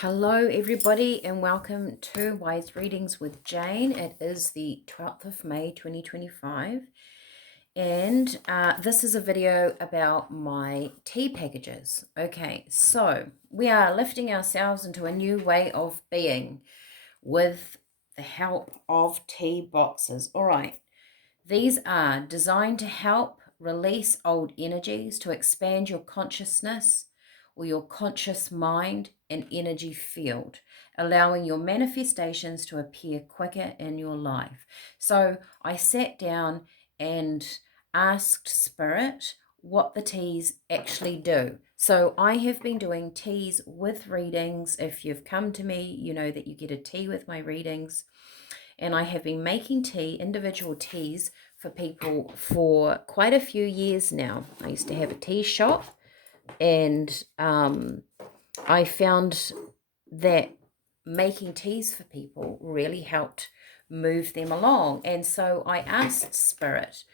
Hello everybody and welcome to Wise Readings with Jane. It is the 12th of May 2025 and this is a video about my tea packages. Okay, so we are lifting ourselves into a new way of being with the help of tea boxes. All right, these are designed to help release old energies, to expand your consciousness or your conscious mind and energy field, allowing your manifestations to appear quicker in your life. So I sat down and asked Spirit what the teas actually do. So I have been doing teas with readings. If you've come to me, you know that you get a tea with my readings. And I have been making tea, individual teas for people for quite a few years now. I used to have a tea shop and I found that making teas for people really helped move them along. And so I asked Spirit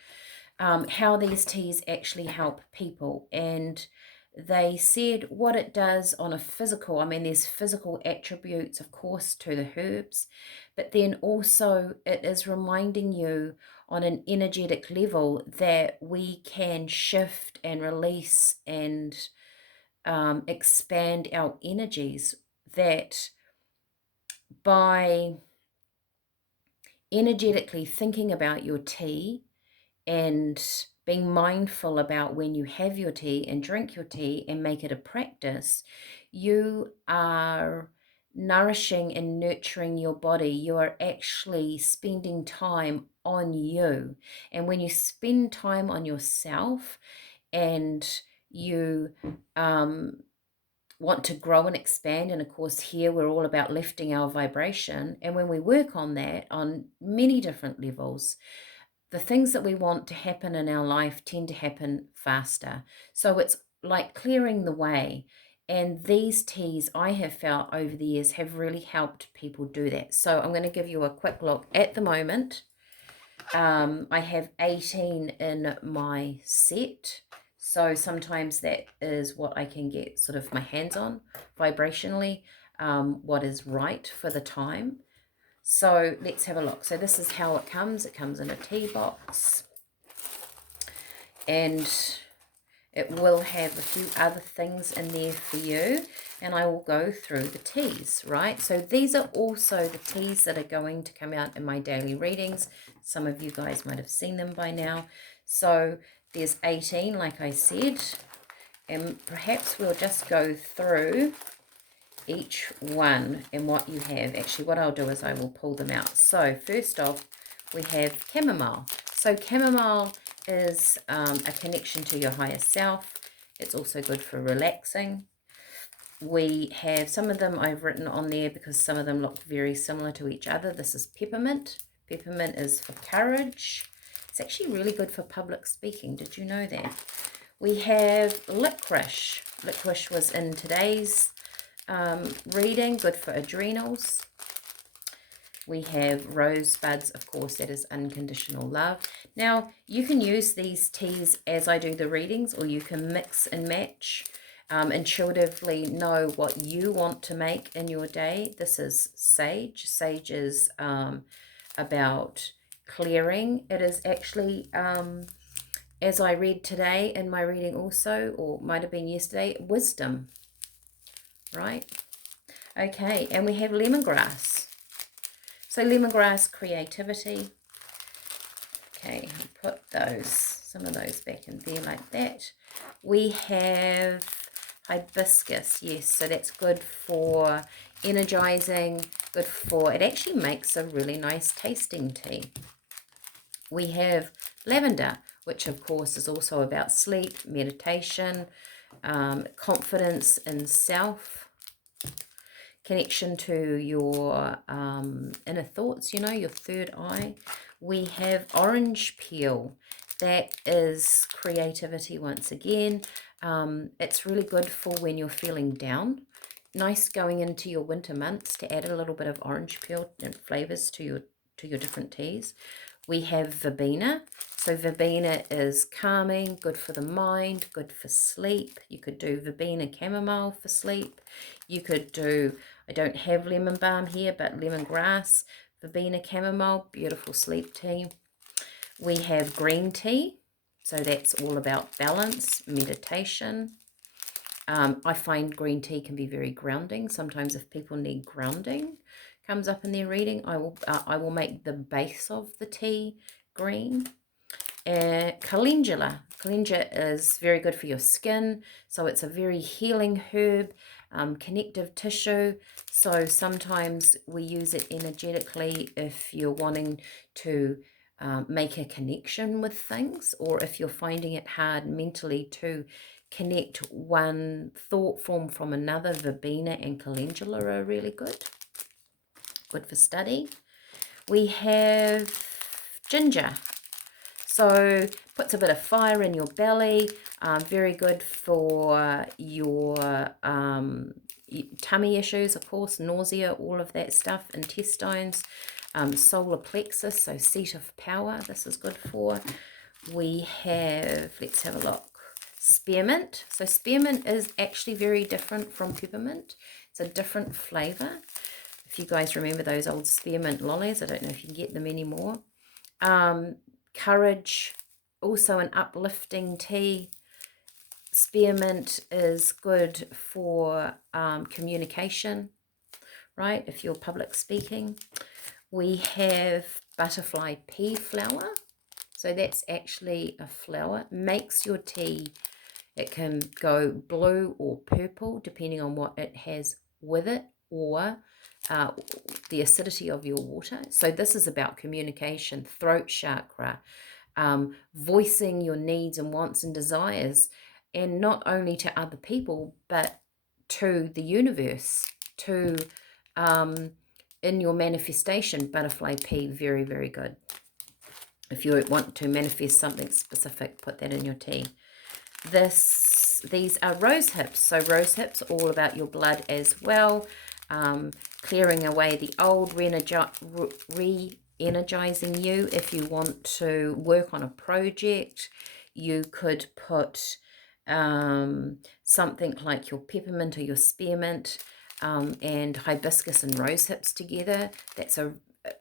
how these teas actually help people. And they said what it does on a physical, there's physical attributes, of course, to the herbs, but then also it is reminding you on an energetic level that we can shift and release and expand our energies, that by energetically thinking about your tea and being mindful about when you have your tea and drink your tea and make it a practice, you are nourishing and nurturing your body. You are actually spending time on you. And when you spend time on yourself and you want to grow and expand, and of course here we're all about lifting our vibration, and when we work on that on many different levels, the things that we want to happen in our life tend to happen faster. So it's like clearing the way. And these teas I have felt over the years have really helped people do that. So I'm going to give you a quick look. At the moment, I have 18 in my set. So sometimes that is what I can get sort of my hands on vibrationally, what is right for the time. So let's have a look. So this is how it comes. It comes in a tea box. And it will have a few other things in there for you. And I will go through the teas, right? So these are also the teas that are going to come out in my daily readings. Some of you guys might have seen them by now. So there's 18, like I said. And perhaps we'll just go through each one and what you have. Actually, what I'll do is I will pull them out. So first off, we have chamomile. So chamomile is a connection to your higher self. It's also good for relaxing. We have some of them I've written on there because some of them look very similar to each other. This is peppermint. Peppermint is for courage. It's actually really good for public speaking. Did you know that? We have licorice. Licorice was in today's reading, good for adrenals. We have rosebuds, of course, that is unconditional love. Now, you can use these teas as I do the readings, or you can mix and match, intuitively know what you want to make in your day. This is sage. Sage is about clearing. It is actually, as I read today in my reading also, or might have been yesterday, wisdom. Right? Okay, and we have lemongrass. So lemongrass, creativity. Okay, I'll put some of those back in there like that. We have hibiscus, yes, so that's good for energizing, good for, it actually makes a really nice tasting tea. We have lavender, which of course is also about sleep, meditation, confidence in self, connection to your inner thoughts, your third eye. We have orange peel. That is creativity once again. It's really good for when you're feeling down. Nice going into your winter months to add a little bit of orange peel and flavors to your different teas. We have verbena. So verbena is calming, good for the mind, good for sleep. You could do verbena chamomile for sleep. You could do, I don't have lemon balm here, but lemongrass, verbena chamomile, beautiful sleep tea. We have green tea. So that's all about balance, meditation. I find green tea can be very grounding. Sometimes if people need grounding, comes up in their reading, I will make the base of the tea green. Calendula. Calendula is very good for your skin. So it's a very healing herb, connective tissue. So sometimes we use it energetically if you're wanting to make a connection with things, or if you're finding it hard mentally to connect one thought form from another. Verbena and calendula are really good. Good for study. We have ginger. So puts a bit of fire in your belly. Very good for your tummy issues, of course, nausea, all of that stuff, intestines, solar plexus, so seat of power. This is good for. We have, let's have a look, spearmint. So spearmint is actually very different from peppermint. It's a different flavor. If you guys remember those old spearmint lollies, I don't know if you can get them anymore. Courage, also an uplifting tea. Spearmint is good for communication, right? If you're public speaking. We have butterfly pea flower. So that's actually a flower. Makes your tea, it can go blue or purple depending on what it has with it, or the acidity of your water. So this is about communication, throat chakra, voicing your needs and wants and desires, and not only to other people, but to the universe, to in your manifestation. Butterfly pea, very, very good. If you want to manifest something specific, put that in your tea. These are rose hips. So rose hips, all about your blood as well. Clearing away the old, re-energizing you. If you want to work on a project, you could put something like your peppermint or your spearmint and hibiscus and rose hips together. That's a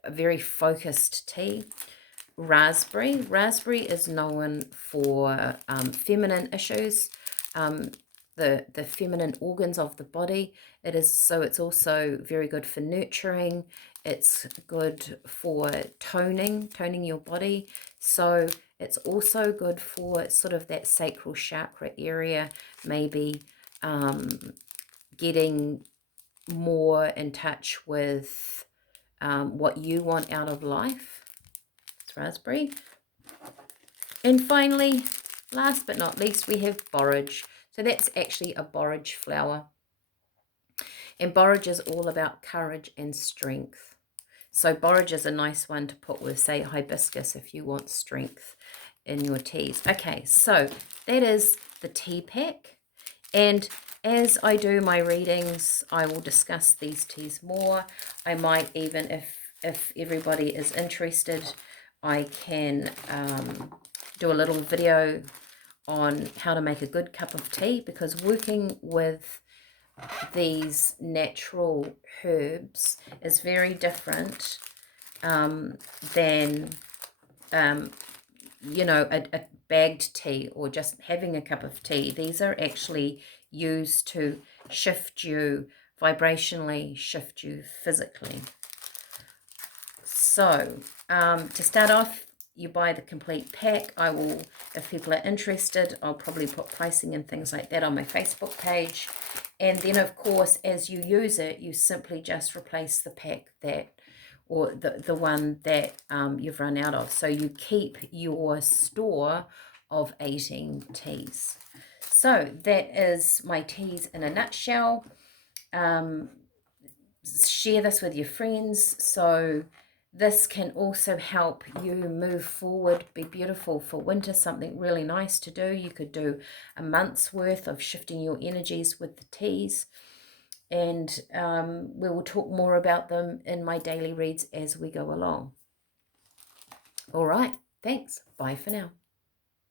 very focused tea. Raspberry. Raspberry is known for feminine issues, the feminine organs of the body. It's also very good for nurturing. It's good for toning your body. So it's also good for sort of that sacral chakra area, maybe getting more in touch with what you want out of life. It's raspberry. And finally, last but not least, we have borage. So that's actually a borage flower. And borage is all about courage and strength. So borage is a nice one to put with, say, hibiscus if you want strength in your teas. Okay, so that is the tea pack. And as I do my readings, I will discuss these teas more. I might even, if everybody is interested, I can do a little video on how to make a good cup of tea, because working with these natural herbs is very different than you know, a bagged tea or just having a cup of tea. These are actually used to shift you vibrationally, shift you physically. So to start off, you buy the complete pack. I will, if people are interested, I'll probably put pricing and things like that on my Facebook page. And then, of course, as you use it, you simply just replace the pack that, or the one that you've run out of. So you keep your store of 18 teas. So that is my teas in a nutshell. Share this with your friends. So this can also help you move forward, be beautiful for winter, something really nice to do. You could do a month's worth of shifting your energies with the teas. And we will talk more about them in my daily reads as we go along. All right. Thanks. Bye for now.